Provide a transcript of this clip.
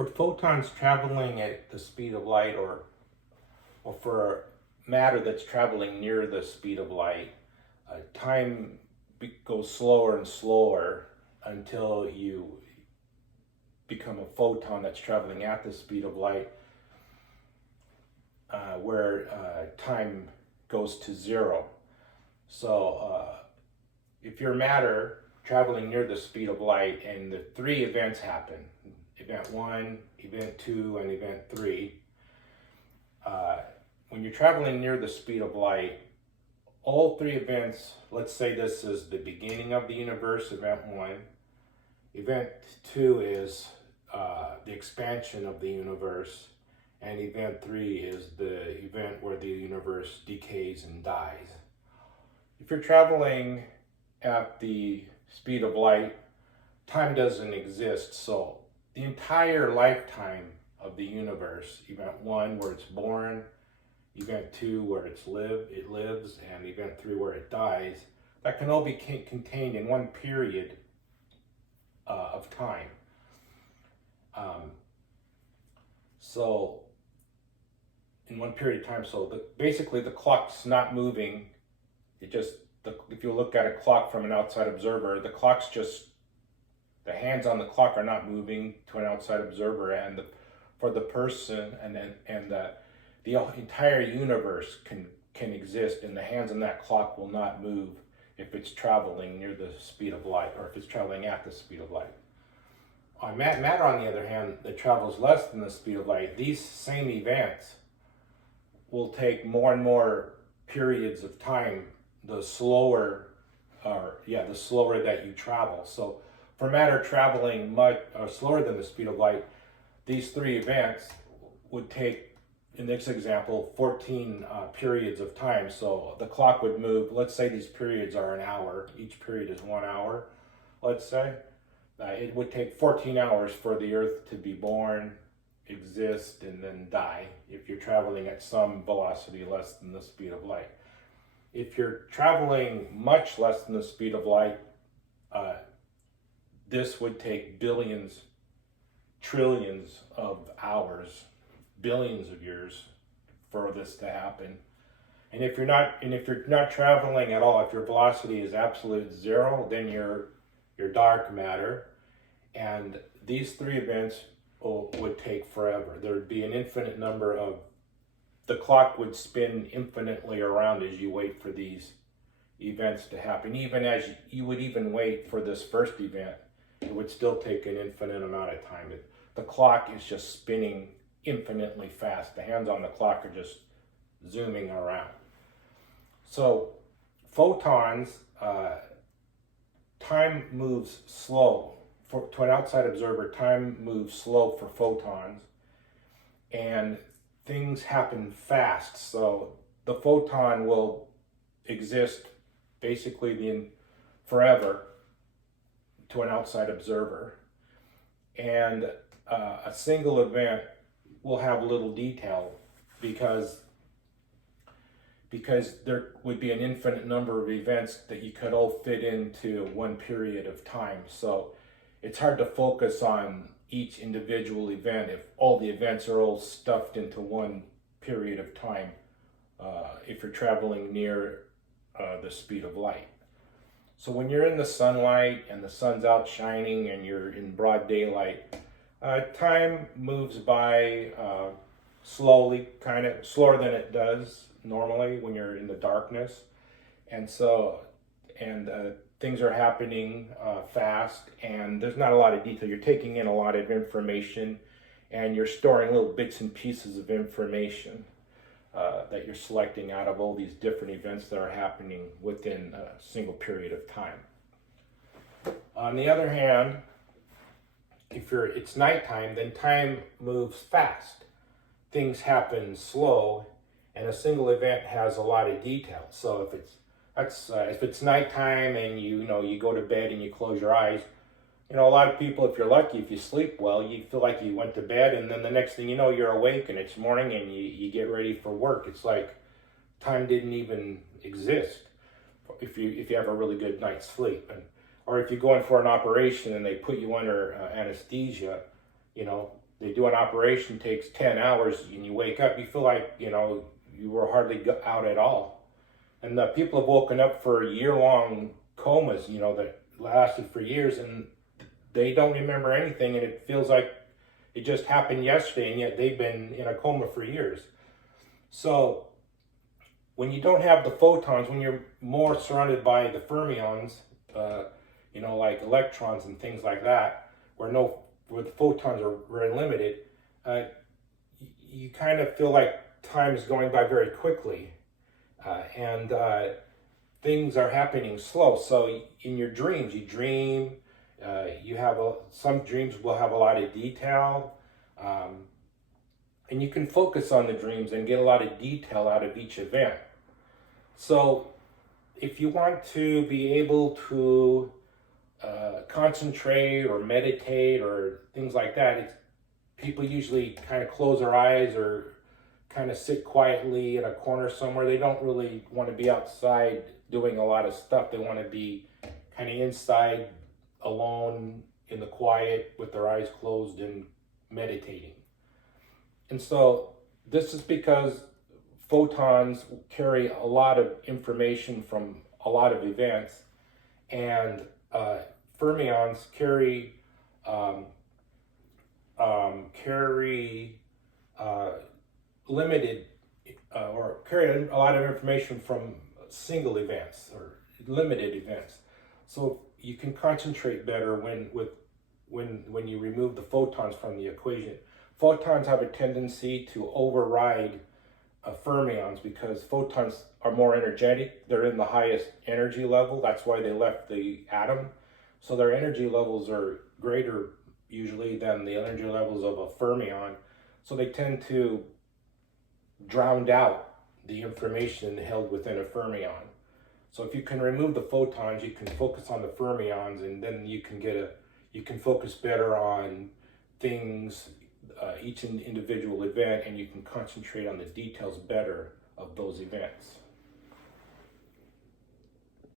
For photons traveling at the speed of light, or for matter that's traveling near the speed of light, time goes slower and slower until you become a photon that's traveling at the speed of light, where time goes to zero. So if you're matter traveling near the speed of light and the three events happen, event 1, event 2, and event 3, when you're traveling near the speed of light, all three events, let's say this is the beginning of the universe, event 1, event 2 is the expansion of the universe, and event 3 is the event where the universe decays and dies. If you're traveling at the speed of light, time doesn't exist, so the entire lifetime of the universe, event 1 where it's born, event 2 where it lives, and event 3 where it dies, that can all be contained in one period of time. So in one period of time, so basically the clock's not moving. If you look at a clock from an outside observer, the clock's just, the hands on the clock are not moving to an outside observer, and for the person, and the entire universe can exist, and the hands on that clock will not move if it's traveling near the speed of light, or if it's traveling at the speed of light. On matter, on the other hand, that travels less than the speed of light, these same events will take more and more periods of time the slower that you travel. So for matter traveling much slower than the speed of light, these three events would take, in this example, 14 periods of time. So the clock would move, let's say these periods are an hour, each period is 1 hour, let's say. It would take 14 hours for the Earth to be born, exist, and then die if you're traveling at some velocity less than the speed of light. If you're traveling much less than the speed of light, this would take billions, trillions of hours, billions of years for this to happen. And if you're not traveling at all, if your velocity is absolute zero, then you're dark matter, and these three events would take forever. There would be an infinite number of, the clock would spin infinitely around as you wait for these events to happen. Even as you would even wait for this first event, it would still take an infinite amount of time. The clock is just spinning infinitely fast. The hands on the clock are just zooming around. So photons, time moves slow. To an outside observer, time moves slow for photons, and things happen fast. So the photon will exist basically forever to an outside observer, and a single event will have little detail because there would be an infinite number of events that you could all fit into one period of time. So it's hard to focus on each individual event if all the events are all stuffed into one period of time, if you're traveling near the speed of light. So when you're in the sunlight and the sun's out shining and you're in broad daylight, time moves by slowly, kind of slower than it does normally when you're in the darkness. And things are happening fast, and there's not a lot of detail. You're taking in a lot of information, and you're storing little bits and pieces of information that you're selecting out of all these different events that are happening within a single period of time. On the other hand, if it's nighttime, then time moves fast. Things happen slow, and a single event has a lot of detail. So if it's nighttime and you go to bed and you close your eyes, a lot of people, if you're lucky, if you sleep well, you feel like you went to bed, and then the next thing you know, you're awake and it's morning and you get ready for work. It's like time didn't even exist if you have a really good night's sleep. Or if you go in for an operation and they put you under anesthesia, they do an operation, takes 10 hours, and you wake up, you feel like, you were hardly out at all. And the people have woken up for year-long comas, that lasted for years, and they don't remember anything, and it feels like it just happened yesterday, and yet they've been in a coma for years. So when you don't have the photons, when you're more surrounded by the fermions, like electrons and things like that, where the photons are very limited, you kind of feel like time is going by very quickly, and things are happening slow. So in your dreams, you dream. You have some dreams will have a lot of detail, and you can focus on the dreams and get a lot of detail out of each event. So if you want to be able to concentrate or meditate or things like that, people usually kind of close their eyes or kind of sit quietly in a corner somewhere. They don't really want to be outside doing a lot of stuff. They want to be kind of inside, alone, in the quiet, with their eyes closed and meditating. And so this is because photons carry a lot of information from a lot of events, and fermions carry limited or carry a lot of information from single events or limited events. So you can concentrate better when you remove the photons from the equation. Photons have a tendency to override fermions because photons are more energetic. They're in the highest energy level. That's why they left the atom. So their energy levels are greater usually than the energy levels of a fermion. So they tend to drown out the information held within a fermion. So if you can remove the photons, you can focus on the fermions, and then you can focus better on things, each individual event, and you can concentrate on the details better of those events.